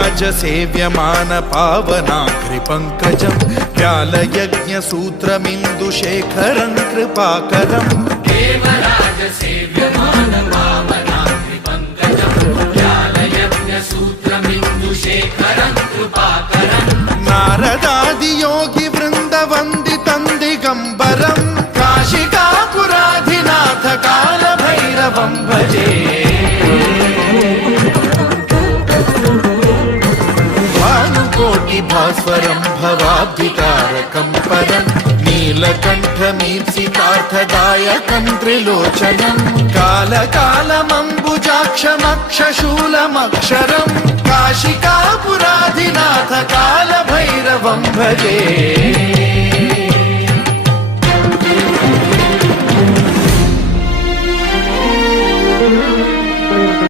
देवराजसेव्यमान पावनाग्रिपङ्कजं व्यालयज्ञसूत्रमिन्दुशेखरं कृपाकरं देवराजसेव्यमान पावनाग्रिपङ्कजं व्यालयज्ञसूत्रमिन्दुशेखरं कृपाकरं नारदादियोगिवृन्दवन्दितं दिगम्बरं काशिकापुराधिनाथ कालभैरवं भजे भास्वरं भवाब्धितारकं परं नीलकण्ठमीप्सितार्थदायकं त्रिलोचनं कालकालमम्बुजाक्षमक्षशूलमक्षरं काशिकापुराधिनाथ कालभैरवं भजे।